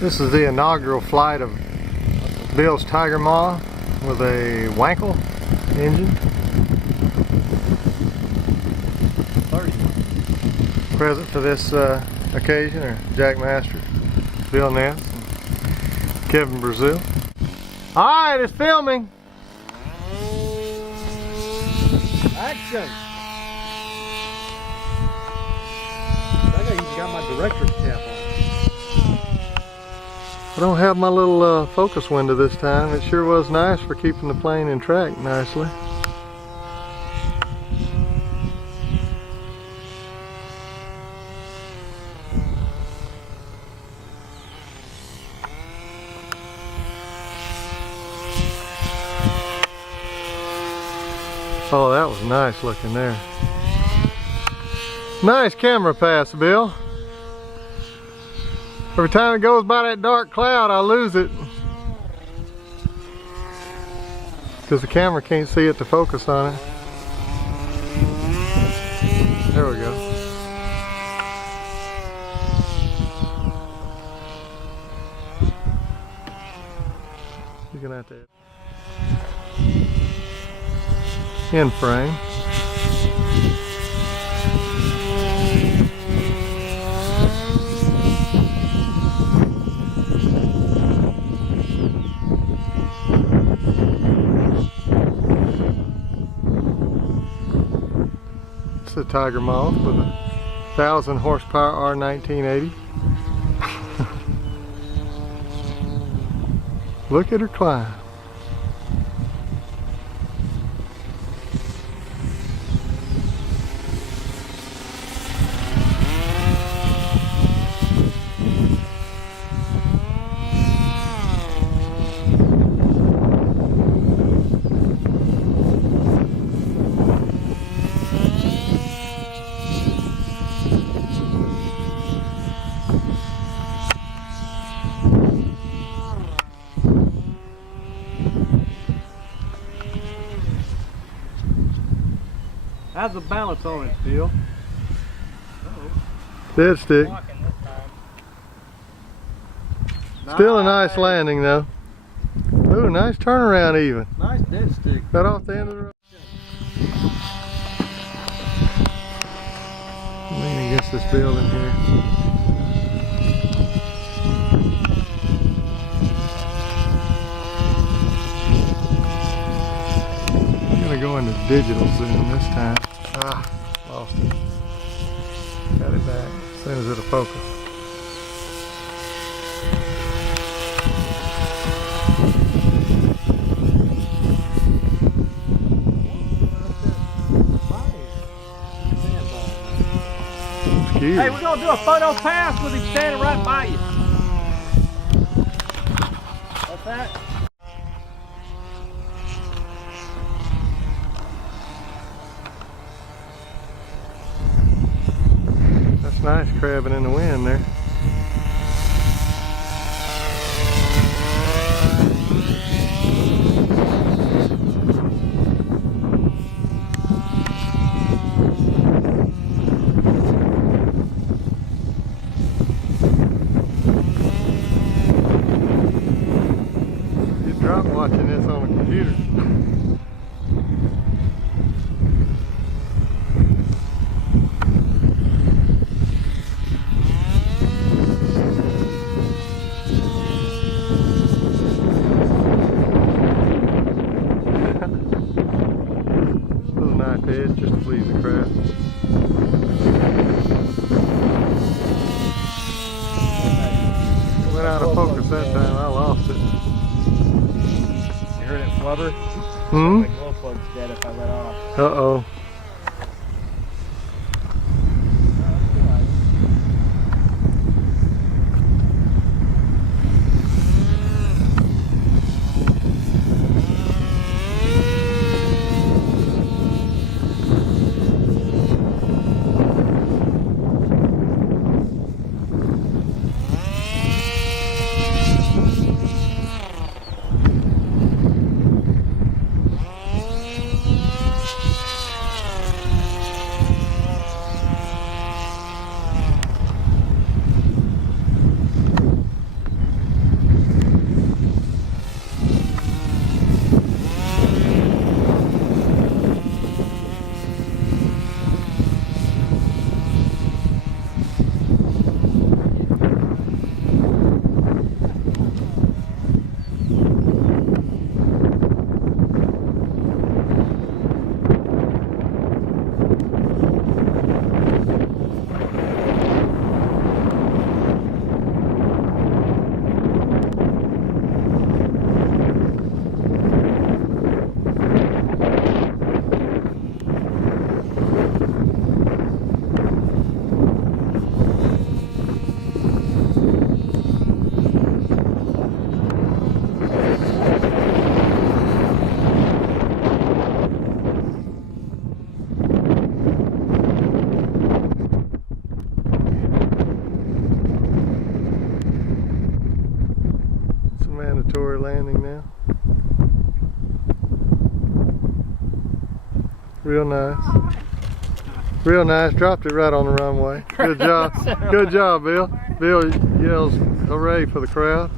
This is the inaugural flight of Bill's Tiger Moth with a Wankle engine. 30. Present for this occasion are Jack Masters, Bill Ness, and Kevin Brazil. Alright, it's filming. Action! I even got my director's cap on. I don't have my little focus window this time. It sure was nice for keeping the plane in track nicely. Oh, that was nice looking there. Nice camera pass, Bill. Every time it goes by that dark cloud, I lose it. Because the camera can't see it to focus on it. There we go. You're gonna have to in frame. It's a Tiger Moth with a 1,000 horsepower R1980. Look at her climb. How's the balance on it, Bill? Dead stick. Still a nice landing though. Ooh, nice turnaround even. Nice dead stick. Got off the end of the road. Lean against this building here. I'm gonna go into digital zoom this time. Ah, lost it. Got it back as soon as it'll focus. Hey, we're gonna do a photo pass with him standing right by you. What's that? That's nice crabbing in the wind there. Watching this on a computer. Little knife edge just to please the crab. Went out of focus that time, I lost it. Heard it flubber? Hmm? My glow plug's dead if I let off. Uh-oh. Mandatory landing now. Real nice. Real nice. Dropped it right on the runway. Good job. Good job, Bill. Bill yells hooray for the crowd.